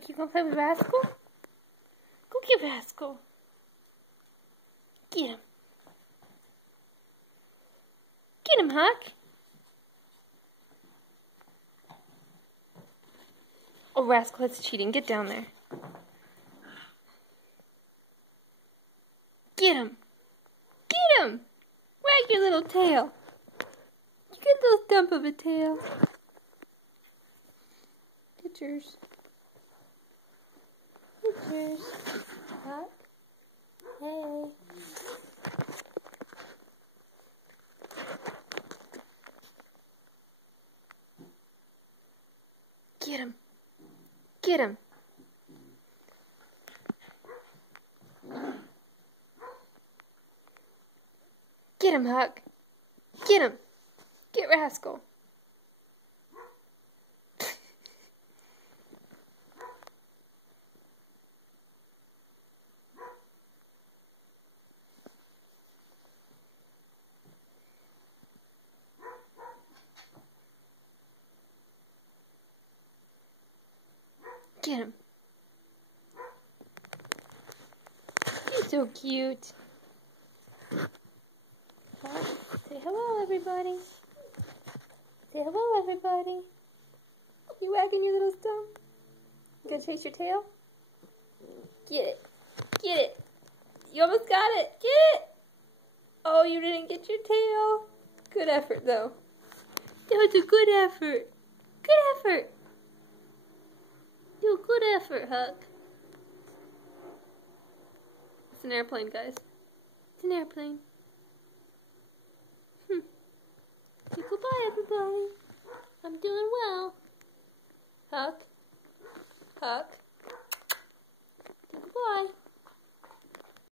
Huck, you gonna play with Rascal? Go get Rascal. Get him. Get him, Huck. Oh, Rascal, that's cheating. Get down there. Get him. Get him. Wag your little tail. You get a little stump of a tail. Pictures. Pictures. Huck. Hey. Get him. Get him. Get him, Huck. Get him. Get Rascal. Get him. He's so cute. Say hello, everybody. Say hello, everybody. You wagging your little stump? You gonna chase your tail? Get it. Get it. You almost got it. Get it. Oh, you didn't get your tail. Good effort, though. That was a good effort. Good effort. Do a good effort, Huck. It's an airplane, guys. It's an airplane. Say goodbye, everybody. I'm doing well. Huck. Huck. Say goodbye.